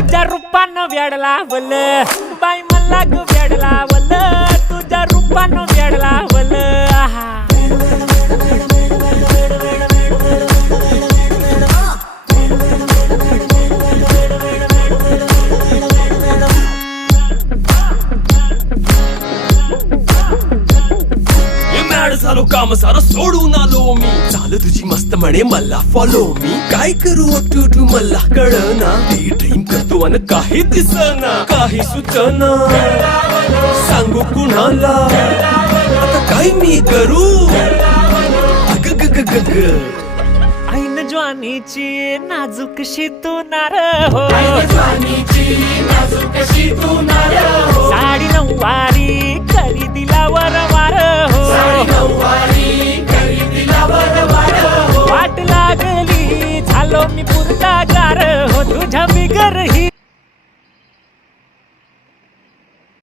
तुझ्या रूपानं वेड लावल बाई मला ग वेड लावल तुझ्या रूपानं वेड लावल आहा झालो काम सारं सोडून आलो मी चाल तुझी मस्त म्हणे मला फॉलो मी काय करू टू मला कळना ड्रीम करतो अन काही दिसना काही सुचना सांगू कुणाला आता काय मी करू अग ग ग ग ग ऐन ज्वानीची नाजूकशी तू नार हो साडी नऊवारी करी दिला वरवार हो वाट लागली झालो मी पुरता गार हो तुझ्या बिगर ही